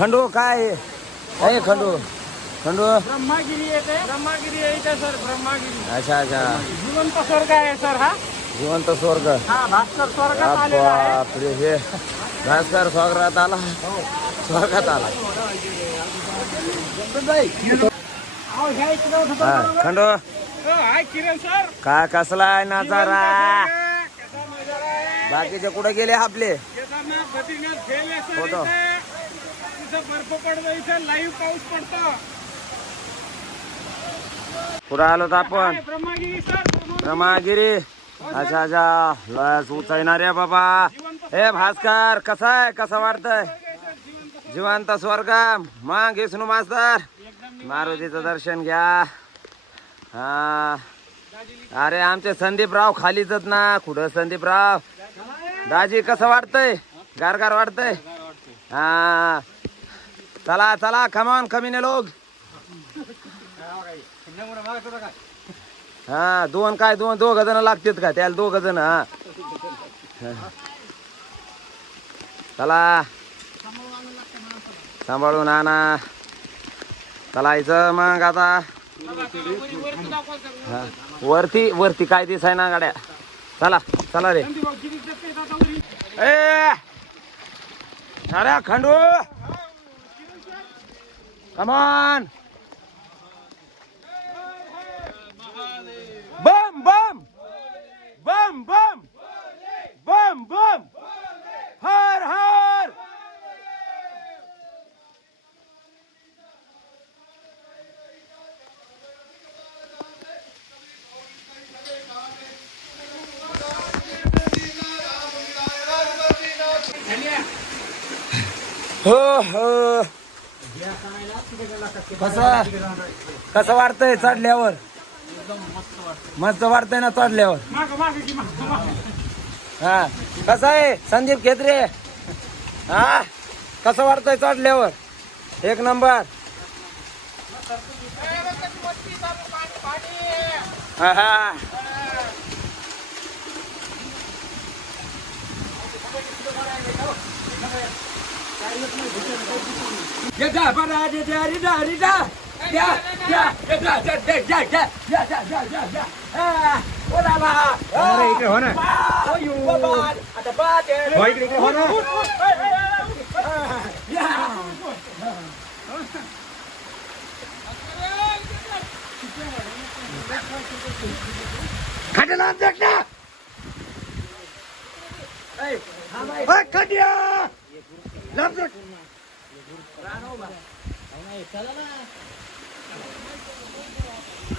खंडू काय? आहे खंडू. खंडू? ब्रह्मागिरी येते ब्रह्मागिरी यायचं सर. ब्रह्मागिरी. अच्छा अच्छा. जिवंत स्वर्ग आहे सर हा. जिवंत स्वर्ग. हा भास्कर स्वर्गात आलेला आहे. बापरे हे. भास्कर स्वर्गात आला. स्वर्गात आला. हा. खंडू. Hi Kiran sir. काय कसला आहे नजारा बाकीचे कुठे गेले आपले? केदारनाथ बद्रीनाथ गेले सर फोटो. इथे. बर्फ पडतो इथं लाईव्ह पाऊस पडतो. आलो तर आपण. ब्रह्मागिरी अच्छा अच्छा. लस उचयणार आहे बाबा. हे भास्कर कसा आहे? कसं वाटतंय? जिवंत स्वर्ग. मग विष्णू मास्तर. मारुतीचं दर्शन घ्या. हा. अरे आमचे संदीपराव खालीच आहेत ना. कुठं संदीपराव? दाजी कसं वाटतंय? गारगार वाटतंय. हा. चला चला कमान कमीने लोक हा दोन काय दोन दोघ जण लागतात का? त्याला दोघ जण हा. चला. सांभाळून आणा. चलायचं मग आता. वरती वरती काय दिसाय ना गाड्या. चला चला रे. ए! अरे Khandu! Come on. Boom, boom. Boom, boom. Boom, boom. Har, har. Oh, uh. कसं? कसं वाढतंय चढल्यावर? मस्त वाढतंय ना चढल्यावर. हा. कसं आहे? संदीप खेत्रे? हा? कसं वाढतंय चढल्यावर? एक नंबर. हा हा. જા પરા જે જારી જારી જા જા જા જા જા જા જા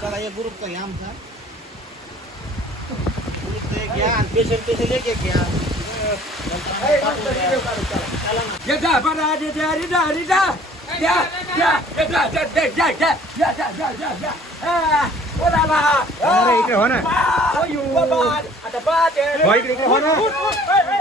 चला एक ग्रुप का घ्या आमचा ग्रुप तो एक घ्या आणि पेशंट पेशंट एक एक घ्या Yada para de de rida rida. Ya ya ya ya ya ya ya ya ya ya ya ya. Ah, ola la. अरे इकडे हो ना Oyu. Babat. Ada bate. हो इकडे इकडे हो ना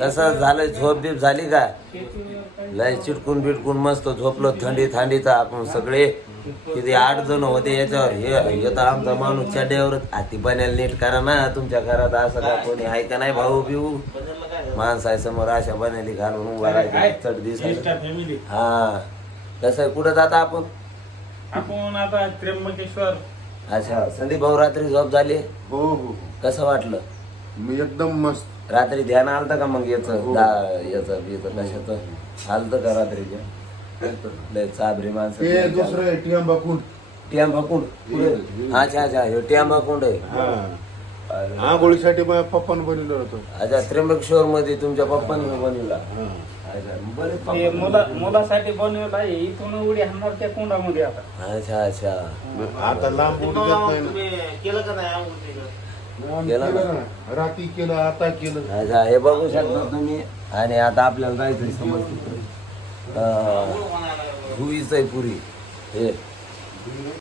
कसं झालं झोप बीप झाली का? लय चिटकून बिटकून मस्त झोपलो थंडी थंडीचा आपण सगळे. किती आठ जण होते याच्यावर. हे येतं आमचा माणूस चड्यावर हाती पाण्याला नीट करा ना तुमच्या घरात असं का कोणी आहे का नाही भाऊ बिऊ? माणसासमोर अशा बनायली घालून उभा राहायचं चढ दिसायचं. हा. कसं आहे. कुठं जाता आपण? आपण आता त्र्यंबकेश्वर. अच्छा. संदीप भाऊ रात्री झोप झाली? हो हो. कसं वाटलं? मी एकदम मस्त. रात्री ध्यान आलतं का मग याचं दा- याचं कशाचं आलतं का रात्रीच्या लय चाबरी माणसं ते दुसरं आहे टिंबा कुंड. टियांबा कुंड? पुढे अच्छा अच्छा हे टियांबा कुंड आहे. हा. आंघोळीसाठी माझ्या पप्पानं बनवलं होतं. अच्छा त्र्यंबकेश्वर मध्ये तुमच्या पप्पांनी बनवला. अच्छा बरेच ते पप्पा- मुला मुलासाठी बनवलं आहे इथून उडी हाणणार त्या कुंडामध्ये आता. अच्छा अच्छा. आता लांब उडी देत नाही ना. तुम्ही केलं का नाही केलं? केलं केलं ना. रात्री केलं आता केलं. अच्छा हे बघू शकता तुम्ही. आणि आता आपल्याला जायचंय समजतं भुईच आहे पुरी. हे.